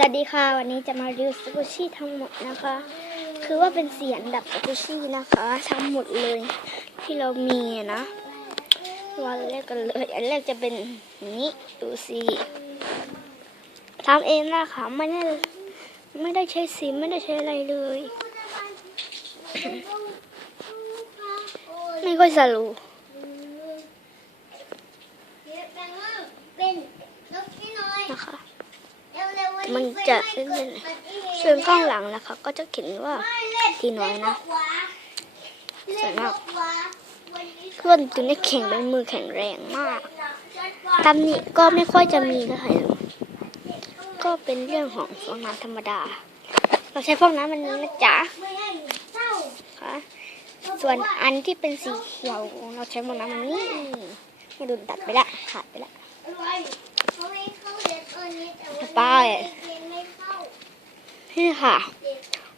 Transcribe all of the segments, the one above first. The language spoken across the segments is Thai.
สวัสดีค่ะ วันนี้จะมารีวิวสกุชี่ทั้งหมดนะคะ คือว่าเป็นเสียงดับสกุชี่นะคะ ทั้งหมดเลยที่เรามีนะวันแรกกันเลย อันแรกจะเป็นนี้ดูสิทำเองนะคะไม่ได้ไม่ได้ใช้สีไม่ได้ใช้อะไรเลย ไม่ค่อยสรู้เป็นนกที่น้อย นะคะ เร็วๆวัน มันนี้จะเป็เป็นนส่วนข้างหลังนะคะ ก็จะเขียนว่าที่ที่น้อยนะสวยมากเพื่อนตัวนี้แข็งเป็นมือแข็งแรงมากตำหนิก็ไม่ค่อยจะมีนะคะก็เป็นเรื่องของฟองน้ำธรรมดา เราใช้ฟองน้ำมันนี้นะจ๊ะไม่ให้เศร้าค่ะส่วนอันที่เป็นสีเขียวเราใช้ฟองน้ำมันนี้มาดูตัดไปละขาดไปละอะไรเขาให้เข้าเรียนตอนนี้แต่ว่าป้าย เรียนไม่เข้า นี่ค่ะ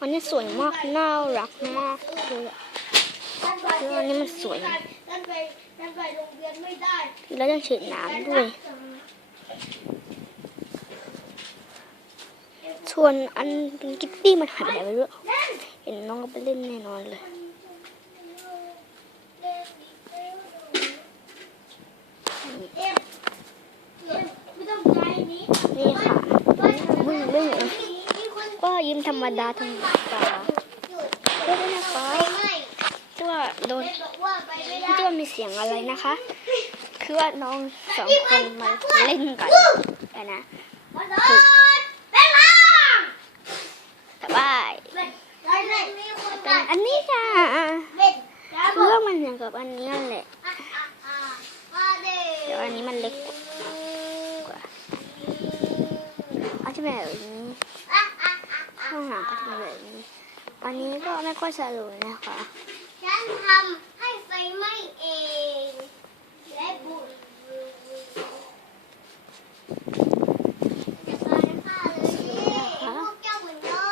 อันนี้สวยมากน่ารักมากเลยแล้วอันนี้มันสวยแล้วยังฉีดน้ำด้วย ส่วนอันกิตตี้มันหายไปไหนไม่รู้เห็นน้องก็ไปเล่นแน่นอนเลย เอ็มไม่ต้องใจนี้ นี่ค่ะบึ้งบึ้ง มีคน ก็ ยิ้มธรรมดาธรรมดาดก็ได้นะคะไปไม่ที่ว่าโดนเอ็มบอกว่าไปไม่ได้ที่ว่ามีเสียงอะไรนะคะ คือว่าน้องสองคนมาเล่นกันแต่นะมาโดนเป็นมาแต่ว่าเป็นไรเลยเป็นอันนี้ค่ะคือว่ามันอย่างกับอันนี้แหละแต่อันนี้มันเล็กกว่าอันที่แบบนี้ ข้างหลังก็จะเป็นแบบนี้อันนี้ก็ไม่ค่อยสรุปนะคะฉันทำให้ไฟไหม้เอง และบุญจะตายค่ะเลยพวกเจ้าเหมือนกั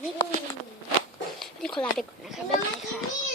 นอืมอะไรอะว้าวน่ากินจังเลยมันโอ้ว้าวขอโทษด้วยเมื่อกี้อุ้ยไปแบบนี้นี่คนลาไปก่อนนะคะบ๊ายบายค่ะ